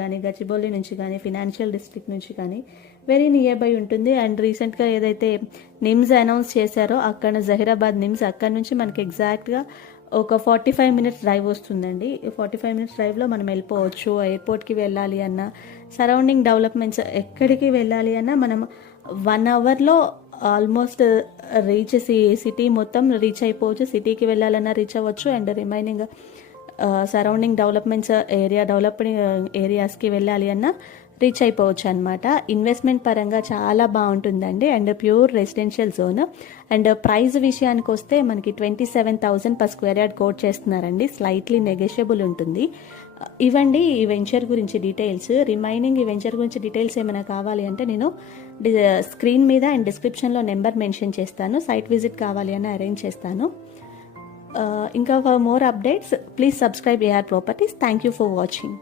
కానీ గచ్చిబౌలి నుంచి కానీ ఫినాన్షియల్ డిస్ట్రిక్ట్ నుంచి కానీ వెరీ నియర్ బై ఉంటుంది. అండ్ రీసెంట్గా ఏదైతే నిమ్స్ అనౌన్స్ చేశారో అక్కడ జహీరాబాద్ నిమ్స్ అక్కడ నుంచి మనకి ఎగ్జాక్ట్గా ఒక 45 మినిట్స్ డ్రైవ్ వస్తుందండి. 45 మినిట్స్ డ్రైవ్లో మనం వెళ్ళిపోవచ్చు. ఎయిర్పోర్ట్కి వెళ్ళాలి అన్నా, సరౌండింగ్ డెవలప్మెంట్స్ ఎక్కడికి వెళ్ళాలి అన్నా మనం 1 అవర్లో ఆల్మోస్ట్ రీచ్ సిటీ మొత్తం రీచ్ అయిపోవచ్చు. సిటీకి వెళ్ళాలన్నా రీచ్ అవ్వచ్చు. And remaining surrounding developments developed ఏరియాస్కి వెళ్ళాలి అన్నా రీచ్ అయిపోవచ్చు అనమాట. ఇన్వెస్ట్మెంట్ పరంగా చాలా బాగుంటుందండి. And pure residential zone. And price విషయానికి వస్తే మనకి 27,000 per square yard కోట్ చేస్తున్నారండి. స్లైట్లీ నెగోషియబుల్ ఉంటుంది. ఇవ్వండి ఈ వెంచర్ గురించి డీటెయిల్స్. రిమైనింగ్ ఈ వెంచర్ గురించి డీటెయిల్స్ ఏమైనా కావాలి అంటే నేను స్క్రీన్ మీద అండ్ డిస్క్రిప్షన్లో నెంబర్ మెన్షన్ చేస్తాను. సైట్ విజిట్ కావాలి అని అరేంజ్ చేస్తాను. ఇంకా for more updates please subscribe AR Properties. Thank you for watching.